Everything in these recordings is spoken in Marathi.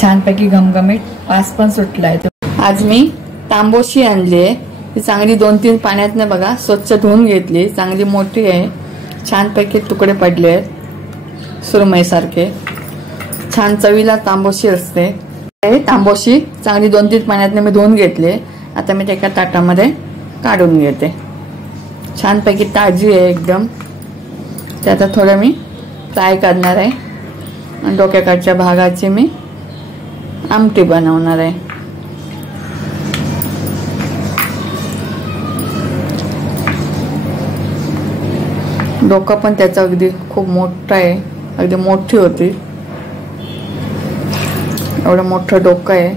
छानपैकी घमघमीत वास पण सुटलाय। आज मी तांबोशी आणली आहे, ती चांगली 2-3 पाण्यातनं बघा स्वच्छ धुवून घेतली। चांगली मोठी आहे, छानपैकी तुकडे पडले आहेत सुरमईसारखे। छान चवीला तांबोशी असते। तांबोशी चांगली 2-3 पाण्यातनं मी धुवून घेतले। आता मी एका ताटामध्ये काढून घेते। छानपैकी ताजी आहे एकदम। ते आता थोडं मी फ्राय करणार आहे आणि डोक्याकडच्या भागाची मी आमटी बनवणार आहे। डोकं पण त्याचं अगदी खूप मोठं आहे, अगदी मोठी होती। एवढं मोठं डोकं आहे।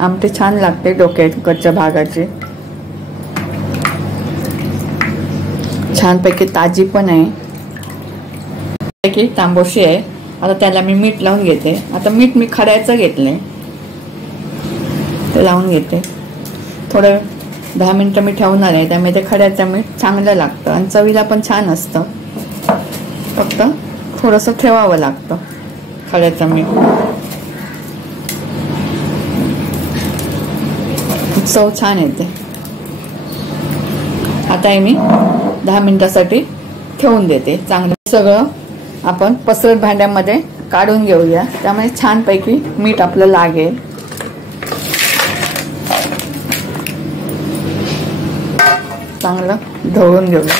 आमटी छान लागते डोक्याकडच्या भागाची। छानपैकी ताजी पण आहे। पैकी तांबोशी आहे। आता त्याला मी मीठ लावून घेते। आता मीठ मी खड्याचं घेतलंय, ते लावून घेते। थोडं 10 मिनिटं मी ठेवणार आहे, त्यामुळे ते खड्याचं मीठ चांगलं लागतं आणि चवीला पण छान असतं। फक्त थोडंसं ठेवावं लागतं खड्याचं मीठ, चव छान येते। आता हे मी 10 मिनिटासाठी ठेवून देते। चांगलं सगळं आपण पसरट भांड्यामध्ये काढून घेऊया, त्यामुळे छानपैकी मीठ आपलं लागेल। चांगलं ढवळून घेऊया।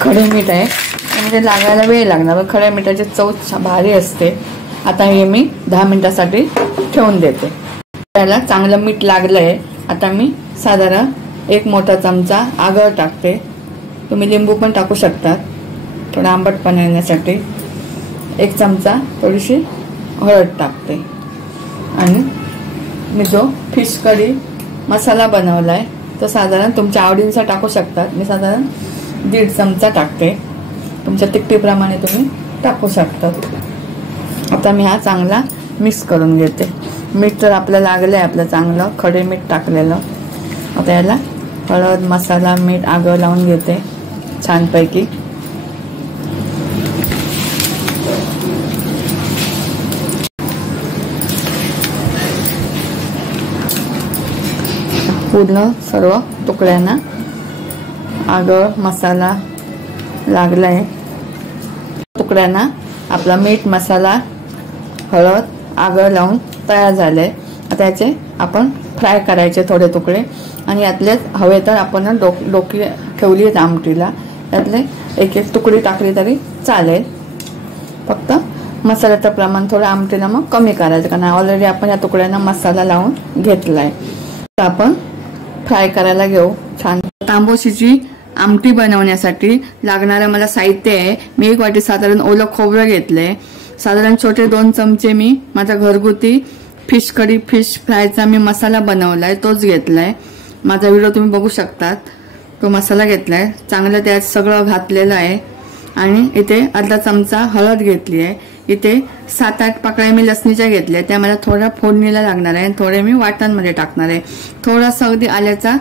खडे मीठ आहे, म्हणजे लागायला वेळ लागणार, पण खड्या मिठाची चव भारी असते। आता हे मी 10 मिनिटासाठी ठेवून देते। त्याला चांगलं मीठ लागलंय। आता मी साधारण 1 मोठा चमचा आगळ टाकते। तुम्ही लिंबू पण टाकू शकतात थोडा आंबटपणा येण्यासाठी। 1 चमचा थोडीशी हळद टाकते आणि मी जो फिश करी मसाला बनवलाय तो साधारण तुमच्या आवडीनुसार टाकू शकतात। मी साधारण 1.5 चमचा टाकते, तुमच्या तिखटीप्रमाणे तुम्ही टाकू शकतात। आता मी हा चांगला मिक्स करून घेते। मीठ तर आपलं लागलंय, आपलं चांगलं खडे मीठ टाकलेलं। आता याला हळद मसाला मीठ आगळ लावून घेते छानपैकी। पूर्ण सर्व तुकड्यांना आगळ मसाला लागलाय। तुकड्यांना आपला मीठ मसाला हळद आगळ लावून तयार झाले। आता याचे आपण फ्राय करायचे थोडे तुकडे आणि यातले हवे तर आपण डोकी ठेवली आहेत आमटीला, त्यातले 1-1 तुकडी टाकली तरी चालेल। फक्त मसाल्याचं प्रमाण थोडं आमटीला मग कमी करायचं, कारण ऑलरेडी आपण या तुकड्यांना मसाला लावून घेतलाय। तर आपण फ्राय करायला घेऊ। छान तांबोशीची आमटी बनवण्यासाठी लागणारं मला साहित्य आहे। मी 1 वाटी साधारण ओलं खोबरं घेतलंय। साधारण छोटे 2 चमचे मी माझा घरगुती फिश करी फिश फ्रायचा मी मसाला बनवलाय, तोच घेतलाय। माझा व्हिडिओ तुम्ही बघू शकतात। तो मसाला घेतलाय, चांगलं त्यात सगळं घातलेलं आहे। आणि इथे अर्धा चमचा हळद घेतली आहे। इथे 7-8 पाकळ्या मी लसणीच्या घेतल्या, त्या मला थोड्या फोडणीला लागणार आहे, थोडे मी वाटणमध्ये टाकणार आहे। थोडासा अगदी आल्याचा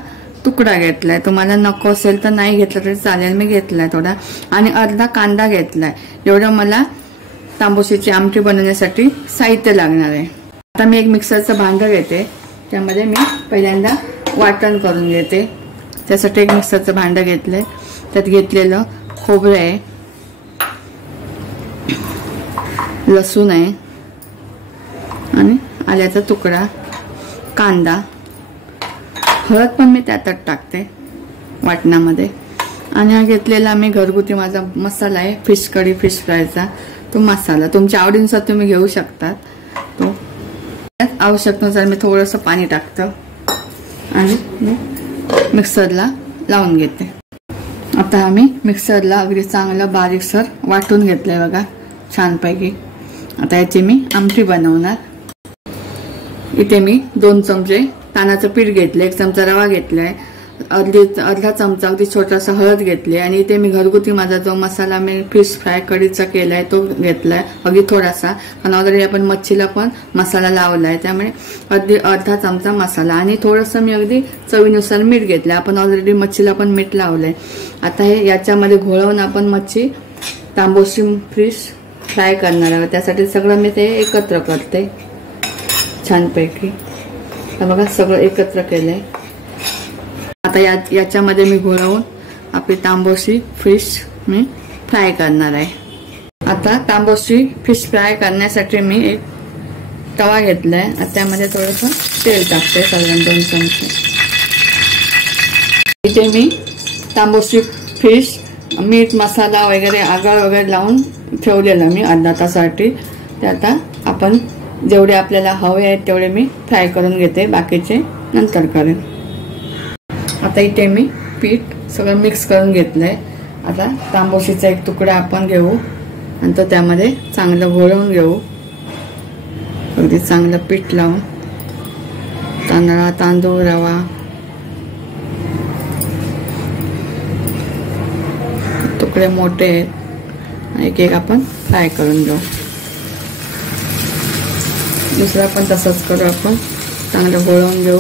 तुकडा घेतलाय, तुम्हाला नको असेल तर नाही घेतलं तरी चालेल, मी घेतलाय थोडा। आणि अर्धा कांदा घेतलाय। एवढं मला तांबोशीची आमटी बनवण्यासाठी साहित्य लागणार आहे। आता मी एक मिक्सरचं भांडं घेते, त्यामध्ये मी पहिल्यांदा वाटण करून घेते। त्यासाठी एक मिक्सरचं भांडं घेतलंय, त्यात घेतलेलं खोबरं आहे, लसूण आहे आणि आल्याचा तुकडा, कांदा, हळद पण मी त्यातच टाकते वाटणामध्ये। आणि हा घेतलेला मी घरगुती माझा मसाला आहे फिश कढी फिश फ्रायचा, तो मसाला तुमच्या आवडीनुसार तुम्ही घेऊ शकतात। तो आवश्यकतेनुसार मी थोडंसं पाणी टाकतं आणि मिक्सरला लावून घेते। आता आम्ही मिक्सरला अगदी चांगलं बारीकसर वाटून घेतलंय बघा छानपैकी। आता याची मी आमटी बनवणार। इथे मी 2 चमचे तांदळाचं पीठ घेतले, 1 चमचा रवा घेतलाय, अर्धा चमचा अगदी छोटासा हळद घेतली आणि इथे मी घरगुती माझा जो मसाला मी फिश फ्राय कढीचा केलाय तो घेतलाय अगदी थोडासा, कारण ऑलरेडी आपण मच्छीला पण मसाला लावलाय, त्यामुळे अगदी अर्धा चमचा मसाला आणि थोडंसं मी अगदी चवीनुसार मीठ घेतलं. आपण ऑलरेडी मच्छीला पण मीठ लावलंय. आता हे याच्यामध्ये घोळवून आपण मच्छी तांबोशी फिश फ्राय करणार आहे. त्यासाठी सगळं मी ते एकत्र करते छानपैकी. बघा सगळं एकत्र केलंय. आता याच्यामध्ये मी घोळवून आपली तांबोशी फिश मी फ्राय करणार आहे. आता तांबोशी फिश फ्राय करण्यासाठी मी एक तवा घेतलाय. त्यामध्ये थोडंसं तेल टाकते, साधारण 2 चमचे. इथे मी तांबोशी फिश मीठ मसाला वगैरे आगळ वगैरे लावून ठेवलेला मी अर्धा तासासाठी. ते आता आपण जेवढे आपल्याला हवे आहेत तेवढे मी फ्राय करून घेते, बाकीचे नंतर करेन. आता इथे मी पीठ सगळं मिक्स करून घेतलंय. आता तांबोशीचा एक तुकडा आपण घेऊ आणि तो त्यामध्ये चांगलं घोळवून घेऊ. अगदी चांगलं पीठ लावून तांदूळ रवा तुकडे मोठे आहेत, एक एक आपण फ्राय करून घेऊ. दुसरा पण तसंच करू, आपण चांगलं घोळवून घेऊ.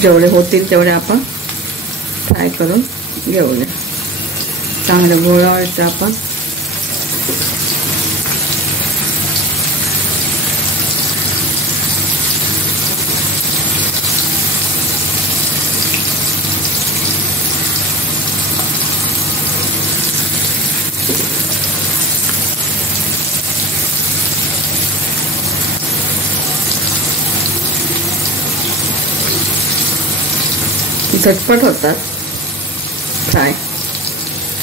जेवढे होतील तेवढे आपण फ्राय करून घेऊया. चांगलं घोळवायचं आपण. झटपट होतात फ्राय,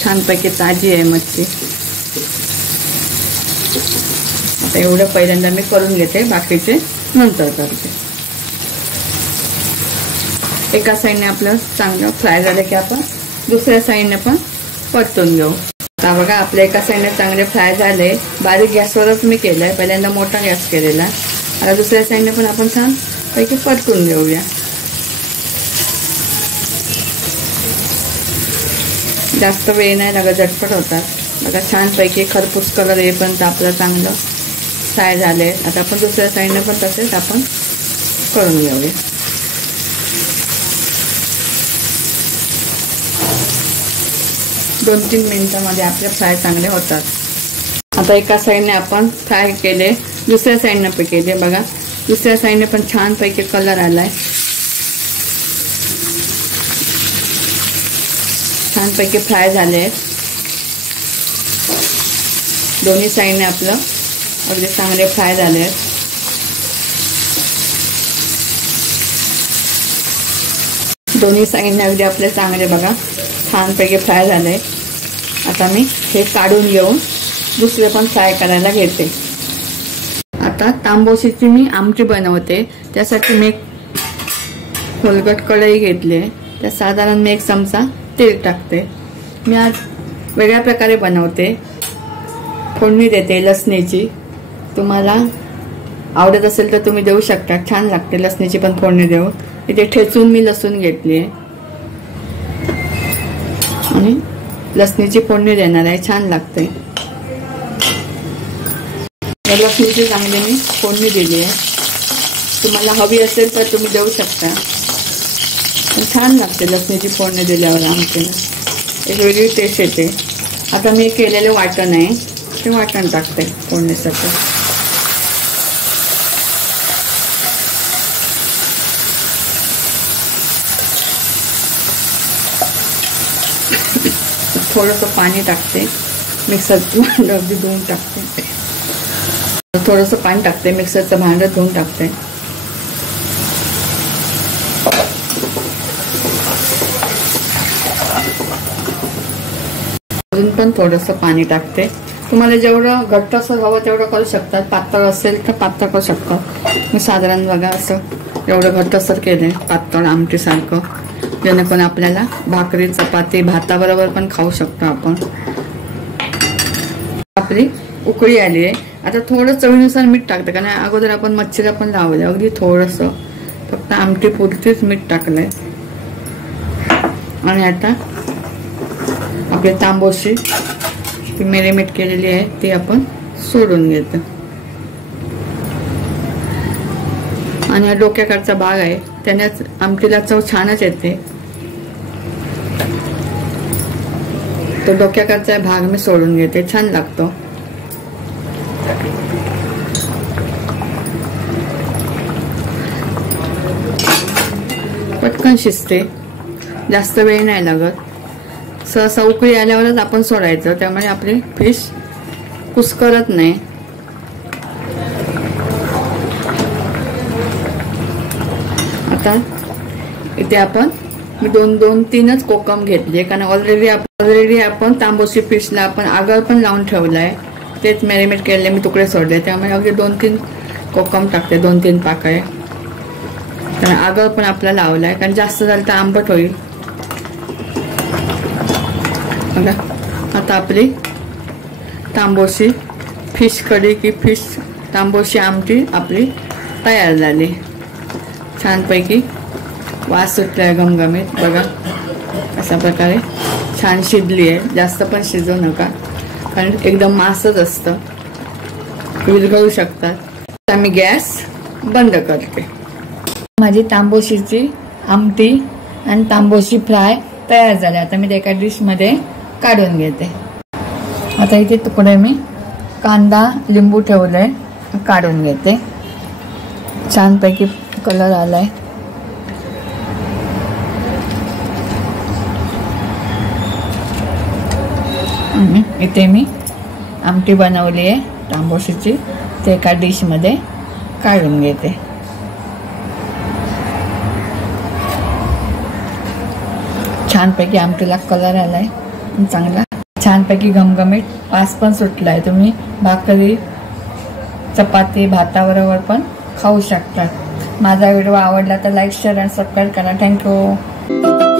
छानपैकी ताजी आहे मच्छी. आता एवढं पहिल्यांदा मी करून घेते, बाकीचे नंतर करते. एका साईडने आपलं चांगलं फ्राय झालं की आपण दुसऱ्या साईडने पण परतून घेऊ. आता बघा आपल्या एका साईडने चांगले फ्राय झाले. बारीक गॅसवरच मी केलंय, पहिल्यांदा मोठा गॅस केलेला. आता दुसऱ्या साईडने पण आपण छान पैकी परतून घेऊया. जास्त वेळ नाही लागत, झटपट होतात. बघा छानपैकी खरपूस कलर येईपर्यंत आपलं चांगलं फ्राय झाले. आता आपण दुसऱ्या साईडने पण तसेच आपण करून घेऊया. दोन 3 मिनिटांमध्ये आपले फ्राय चांगले होतात. आता एका साईडने आपण फ्राय केले, दुसऱ्या साईडने पण केले. बघा दुसऱ्या साईडने पण छानपैकी कलर आलाय, छानपैकी फ्राय झाले. दोन्ही साईडने आपलं अगदी चांगले फ्राय झाले. दोन्ही साईडने अगदी आपले चांगले बघा छानपैकी फ्राय झाले. आता मी हे काढून घेऊन दुसरे पण फ्राय करायला घेते. आता तांबोशीची मी आमटी बनवते. त्यासाठी मी खोलगट कढई घेतली. त्या साधारण मी 1 चमचा तेल टाकते. मी आज वेगळ्या प्रकारे बनवते, फोडणी देते लसणीची. तुम्हाला आवडत असेल तर तुम्ही देऊ शकता, छान लागते लसणीची पण फोडणी देऊन. इथे ठेचून मी लसूण घेतली आणि लसणीची फोडणी देणार आहे, छान लागते. लसणीची चांगली मी फोडणी दिली आहे. तुम्हाला हवी असेल तर तुम्ही देऊ शकता, पण छान लागते लसणीची फोडणी दिल्यावर. आमच्याला एक वेगळी टेस्ट येते. आता मी केलेले वाटण आहे ते वाटण टाकते फोडणीसाठी. थोडंसं पाणी टाकते, मिक्सरचं भांडं अगदी धुवून टाकते. थोडंसं पाणी टाकते, मिक्सरचं भांडं धुवून टाकते. अजून पण थोडंसं पाणी टाकते. तुम्हाला जेवढं घट्टसर हवं तेवढं करू शकतात, पातळ असेल तर पातळ करू शकतात. मी साधारण बघा असं एवढं घट्टसर केले, पातळ आमटीसारखं. जेणेकरून आपल्याला भाकरी चपाती भाताबरोबर पण खाऊ शकतो आपण। आपली उकळी आली आहे। आता थोडं चवीनुसार मीठ टाकते, कारण अगोदर आपण मच्छीला पण लावलं, अगदी थोडंसं फक्त आमटी पुरतीच मीठ टाकलंय। आणि आता आपली तांबोशी मॅरिनेट केलेली आहे ती आपण सोडून घेतो। आणि हा डोक्याकडचा भाग आहे, त्यानेच आमटीला चव छानच येते। तो डोक्याकडचा भाग मी सोडून घेते, छान लागतो। पटकन शिजते, जास्त वेळ नाही लागत। सहसा उकळी आल्यावरच आपण सोडायचं, त्यामुळे आपली फिश कुस्करत नाही। आता इथे आपण मी दोन तीनच कोकम घेतले, कारण ऑलरेडी आपण तांबोशी फिशला आपण आगर पण लावून ठेवलाय, तेच मॅरिनेट केलेले मी तुकडे सोडले, त्यामुळे अगदी 2-3 कोकम टाकते, 2-3 पाकळे। कारण आगर पण आपल्याला लावलाय, कारण जास्त झालं तर आंबट होईल। आता आपली तांबोशी फिश कढी की फिश तांबोशी आमटी आपली तयार झाली। छानपैकी वास सुटलाय घमघमीत, बघा अशा प्रकारे छान शिजली आहे। जास्त पण शिजवू नका, कारण एकदम मांसच असतं, विरघळू शकतात। आता मी गॅस बंद करते। माझी तांबोशीची आमटी आणि तांबोशी फ्राय तयार झाले। आता मी ते एका डिशमध्ये काढून घेते। आता इथे तुकडे मी कांदा लिंबू ठेवले, काढून घेते। छानपैकी कलर आलाय। आणि इथे मी आमटी बनवली आहे तांबोशीची, ते एका डिशमध्ये काढून घेते। छानपैकी आमटीला कलर आलाय चांगला, छानपैकी घमघमीत वास पण सुटलाय। तुम्ही भाकरी चपाती भाताबरोबर पण खाऊ शकता। माझा व्हिडिओ आवडला तर लाईक शेअर आणि सबस्क्राईब करा। थँक्यू।